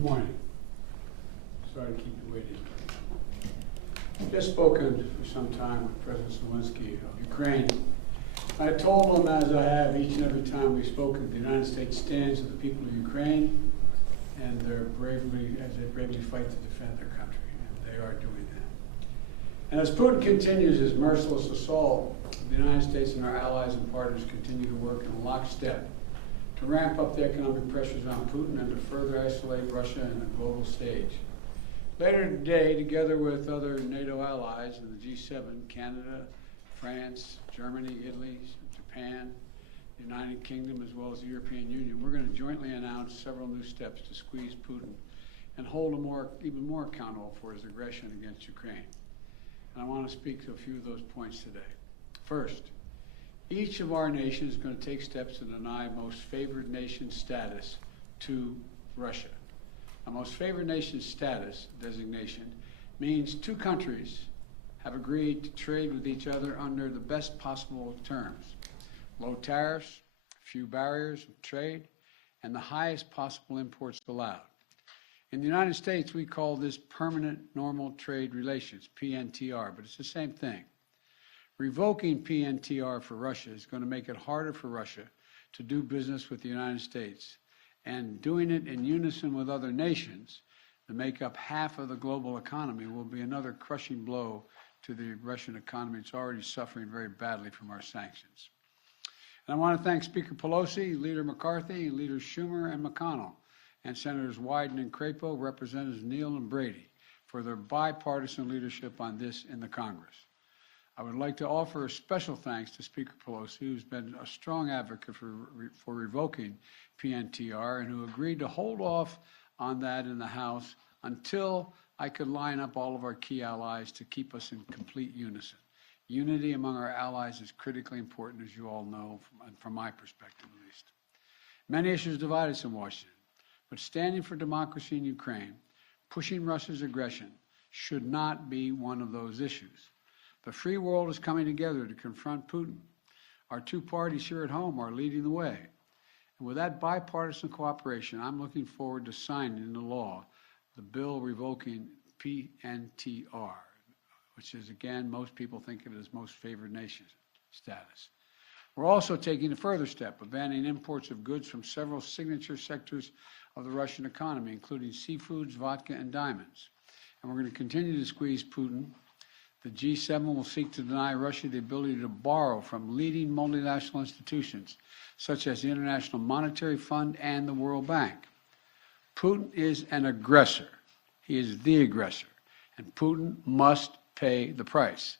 Good morning. Sorry to keep you waiting. I've just spoken for some time with President Zelensky of Ukraine. I told him, as I have each and every time we've spoken, the United States stands with the people of Ukraine and they bravely fight to defend their country, and they are doing that. And as Putin continues his merciless assault, the United States and our allies and partners continue to work in lockstep to ramp up the economic pressures on Putin and to further isolate Russia in the global stage. Later today, together with other NATO allies in the G7, Canada, France, Germany, Italy, Japan, the United Kingdom, as well as the European Union, we're going to jointly announce several new steps to squeeze Putin and hold him even more accountable for his aggression against Ukraine. And I want to speak to a few of those points today. First, each of our nations is going to take steps to deny most favored nation status to Russia. A most favored nation status designation means two countries have agreed to trade with each other under the best possible terms. Low tariffs, few barriers of trade, and the highest possible imports allowed. In the United States, we call this permanent normal trade relations, PNTR, but it's the same thing. Revoking PNTR for Russia is going to make it harder for Russia to do business with the United States, and doing it in unison with other nations that make up half of the global economy will be another crushing blow to the Russian economy. It's already suffering very badly from our sanctions. And I want to thank Speaker Pelosi, Leader McCarthy, Leaders Schumer and McConnell, and Senators Wyden and Crapo, Representatives Neal and Brady for their bipartisan leadership on this in the Congress. I would like to offer a special thanks to Speaker Pelosi, who's been a strong advocate for revoking PNTR and who agreed to hold off on that in the House until I could line up all of our key allies to keep us in complete unison. Unity among our allies is critically important, as you all know, from my perspective at least. Many issues divide us in Washington, but standing for democracy in Ukraine, pushing Russia's aggression, should not be one of those issues. The free world is coming together to confront Putin. Our two parties here at home are leading the way. And with that bipartisan cooperation, I'm looking forward to signing into law the bill revoking PNTR, which is, again, most people think of it as most favored nation status. We're also taking a further step of banning imports of goods from several signature sectors of the Russian economy, including seafoods, vodka, and diamonds. And we're going to continue to squeeze Putin. The G7 will seek to deny Russia the ability to borrow from leading multinational institutions, such as the International Monetary Fund and the World Bank. Putin is an aggressor. He is the aggressor, and Putin must pay the price.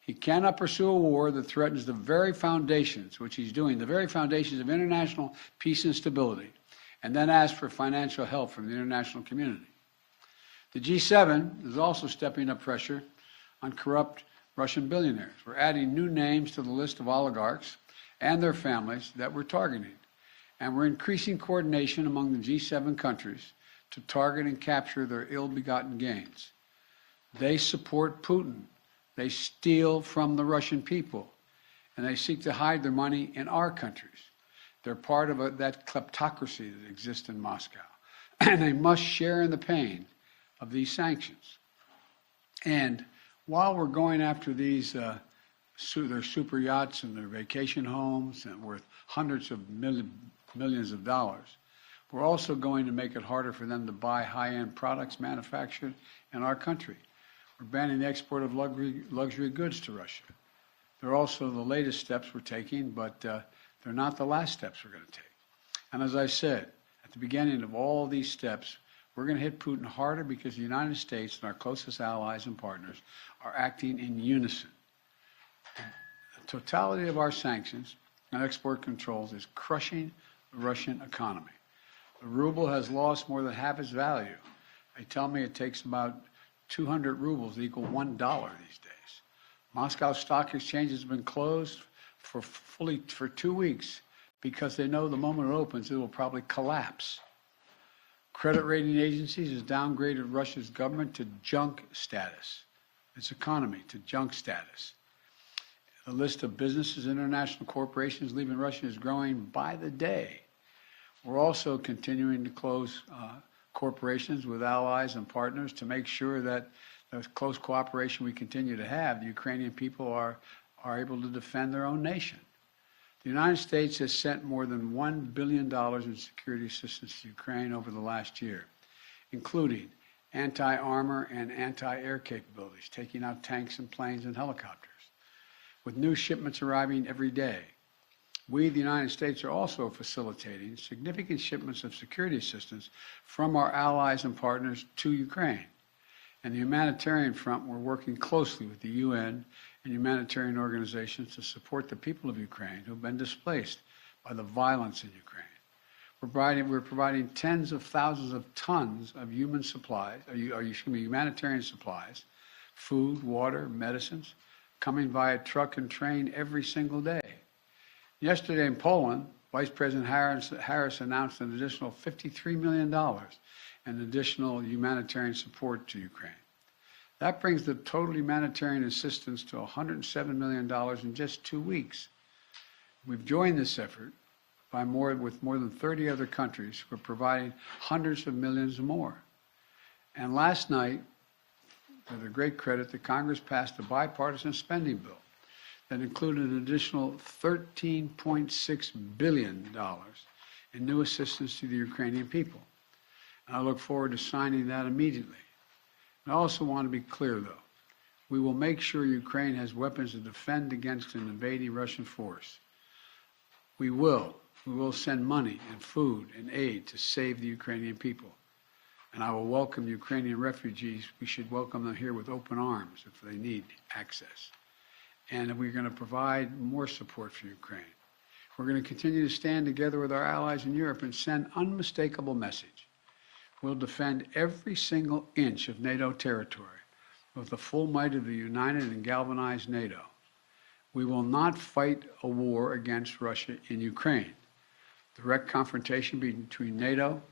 He cannot pursue a war that threatens the very foundations, which he's doing, the very foundations of international peace and stability, and then ask for financial help from the international community. The G7 is also stepping up pressure on corrupt Russian billionaires. We're adding new names to the list of oligarchs and their families that we're targeting. And we're increasing coordination among the G7 countries to target and capture their ill-begotten gains. They support Putin. They steal from the Russian people. And they seek to hide their money in our countries. They're part of that kleptocracy that exists in Moscow. And they must share in the pain of these sanctions. And while we're going after these, their super yachts and their vacation homes and worth hundreds of millions of dollars, we're also going to make it harder for them to buy high-end products manufactured in our country. We're banning the export of luxury goods to Russia. They're also the latest steps we're taking, but they're not the last steps we're going to take. And as I said, at the beginning of all these steps, we're going to hit Putin harder because the United States and our closest allies and partners are acting in unison. The totality of our sanctions and export controls is crushing the Russian economy. The ruble has lost more than half its value. They tell me it takes about 200 rubles to equal $1 these days. Moscow Stock Exchange has been closed for 2 weeks because they know the moment it opens, it will probably collapse. Credit rating agencies has downgraded Russia's government to junk status, its economy to junk status. The list of businesses, international corporations leaving Russia is growing by the day. We're also continuing to close corporations, with allies and partners to make sure that the close cooperation we continue to have, the Ukrainian people are able to defend their own nation. The United States has sent more than $1 billion in security assistance to Ukraine over the last year, including anti-armor and anti-air capabilities, taking out tanks and planes and helicopters, with new shipments arriving every day. We, the United States, are also facilitating significant shipments of security assistance from our allies and partners to Ukraine. And the humanitarian front, we're working closely with the UN and humanitarian organizations to support the people of Ukraine who have been displaced by the violence in Ukraine. We're providing tens of thousands of tons of human supplies, humanitarian supplies, food, water, medicines, coming via truck and train every single day. Yesterday in Poland, Vice President Harris announced an additional $53 million in additional humanitarian support to Ukraine. That brings the total humanitarian assistance to $107 million in just 2 weeks. We've joined this effort with more than 30 other countries who are providing hundreds of millions more. And last night, to their great credit, the Congress passed a bipartisan spending bill that included an additional $13.6 billion in new assistance to the Ukrainian people. And I look forward to signing that immediately. I also want to be clear, though. We will make sure Ukraine has weapons to defend against an invading Russian force. We will send money and food and aid to save the Ukrainian people. And I will welcome Ukrainian refugees. We should welcome them here with open arms if they need access. And we're going to provide more support for Ukraine. We're going to continue to stand together with our allies in Europe and send unmistakable message. We'll defend every single inch of NATO territory with the full might of the united and galvanized NATO. We will not fight a war against Russia in Ukraine. Direct confrontation between NATO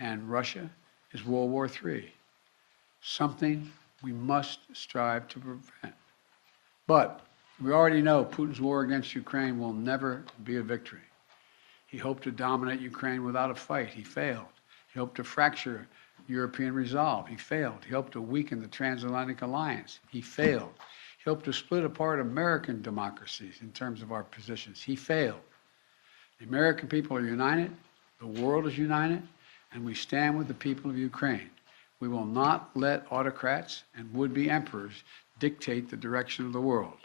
and Russia is World War III, something we must strive to prevent. But we already know Putin's war against Ukraine will never be a victory. He hoped to dominate Ukraine without a fight. He failed. He hoped to fracture European resolve. He failed. He hoped to weaken the transatlantic alliance. He failed. He hoped to split apart American democracies in terms of our positions. He failed. The American people are united. The world is united. And we stand with the people of Ukraine. We will not let autocrats and would-be emperors dictate the direction of the world.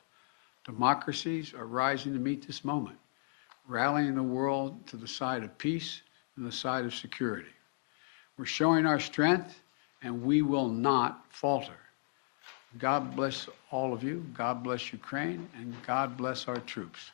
Democracies are rising to meet this moment, rallying the world to the side of peace and the side of security. We're showing our strength, and we will not falter. God bless all of you. God bless Ukraine, and God bless our troops.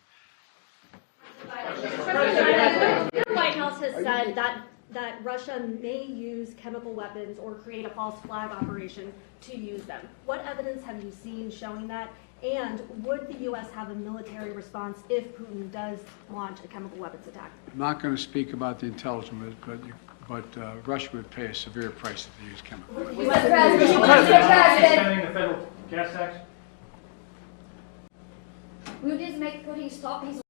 The White House has said that Russia may use chemical weapons or create a false flag operation to use them. What evidence have you seen showing that? And would the U.S. have a military response if Putin does launch a chemical weapons attack? I'm not going to speak about the intelligence, but Russia would pay a severe price if they use chemicals. Mr. President, Extending the federal gas tax? will this make Putin stop his